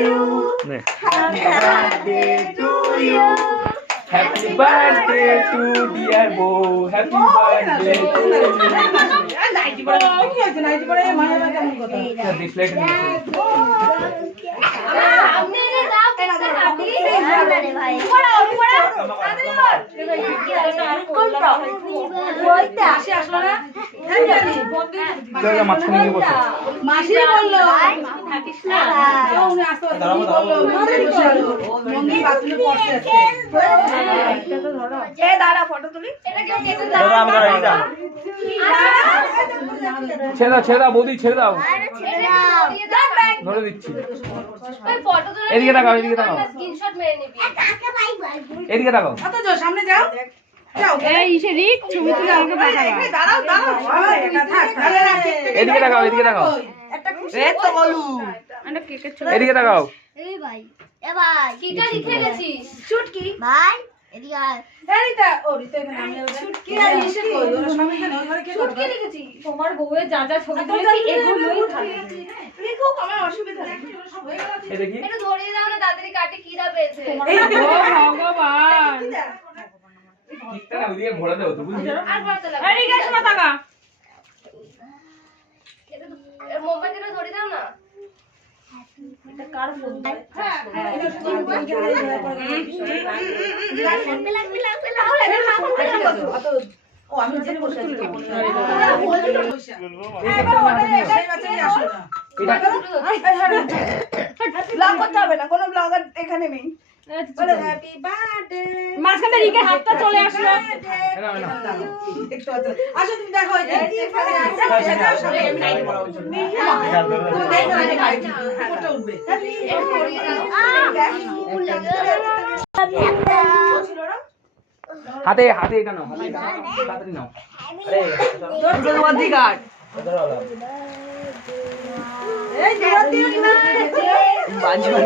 you. Happy birthday to you. Happy birthday to dear Bo. Happy birthday to you. ছেড়ে দাও বৌদি, ছেড়ে দাও, ধরে দিচ্ছি। এদিকে তাকাও, এদিকে তাকাও, এদিকে তাকাও, সামনে যাও। এদিকে তাকাও, এদিকে তাকাও, এদিকে তাকাও। তোমার বউয়ের যা যা ছবি তুলেছি এগুলোই আমার অসুবিধা নেই। একটু ধরিয়ে দাও না, তাড়াতাড়ি কাটে কিরা পেয়েছে। ভগবান ঠিকটা না ওইদিকে ঘোরা দাও তো, বুঝলি? আর পড়তে লাগবে। এদিকে এসো না টাকা। মোমবাতিটা ধরিয়ে দাও না। এটা কার ফোন? হ্যাঁ ও আমি জেনে বসে আছি। ব্লগ করতে হবে না, কোনো ব্লগার এখানে নেই। বলো হ্যাপি বার্থডে। মাঝখানে রিকে হাতটা চলে আসলো। একটু আসো তুমি দেখো হাতে হাতে এটা নাও, হাতে তাড়াতাড়ি নাও। আরে তোমার দিঘাট এই দিঘাট দিও না বাজবান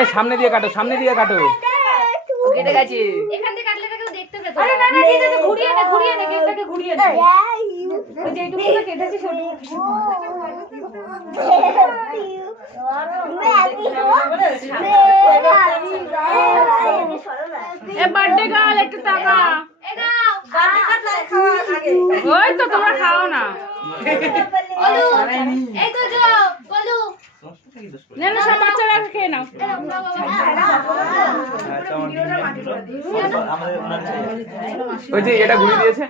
এই সামনে দিয়ে কাটো, সামনে দিয়ে কাটো। কেটে গেছে। এখান থেকে কাটলে কেউ দেখতে পেতো। আরে না না ঠিক আছে, ঘুরিয়ে নে, ঘুরিয়ে নে, কেকটাকে ঘুরিয়ে নে। ওই যেটুকুটা কেটেছে সেটুকু। এ বার্থডে গার্ল একটু টাকা। এই নাও। ওই তো তোমরা খাও না। বলু এই তো যাও বলু। না না সব বাচ্চারা খেয়ে নাও। ওই যে এটা ঘুরিয়ে দিয়েছে।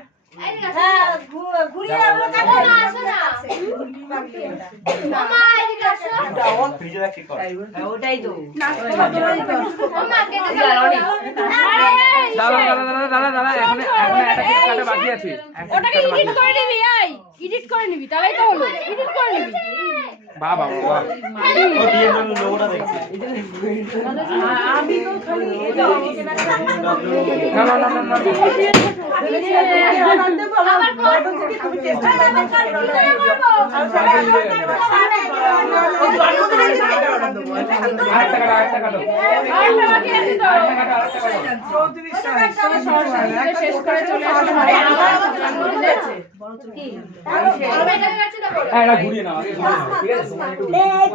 হ্যাঁ ঘুরিয়ে আমরা কাটো না, আসো না মামা এদিকে আসো। ওটাই তো মামা কেটে দাও। দাদা দাদা দাদা দাদা দাদা এখন একটা কেক কাটা বাকি আছে। ওটাকে এডিট করে নিবি, এই এডিট করে নিবি, তাহলেই তো হলো। এডিট করে নিবি। বাহ বাহ বাহ। আমি তো খালি এটা আমাকে না না না না না না। আবার কর। তুমি টেস্ট করে দেখো আরেকটা কাটো, আরেকটা কাটো। আরেকটা বাকি আছে তো। আরেকটা কাটো, আরেকটা কাটো। শেষ করে চলে আসো। এটাকে কাটছে না বলো। হ্যাঁ এটা ঘুরিয়ে নাও, আগে ঘুরিয়ে নাও, ঠিক আছে? সময় একটু ঘুরিয়ে নাও।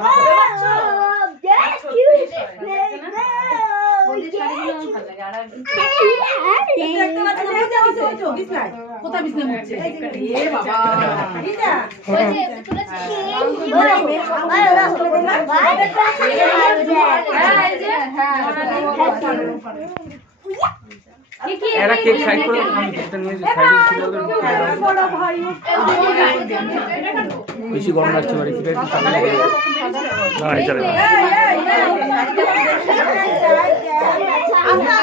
কোথায় বিছনা হচ্ছে এ বাবা ওই যে তুলেছি। এরা কেক সাইড করে আমি কেকটা নিয়ে সাইডে ছিল তো বড় ভাই বেশি গরম লাগছে বাড়ি থেকে একটু চাপা লেগে গেছে। না চলে না।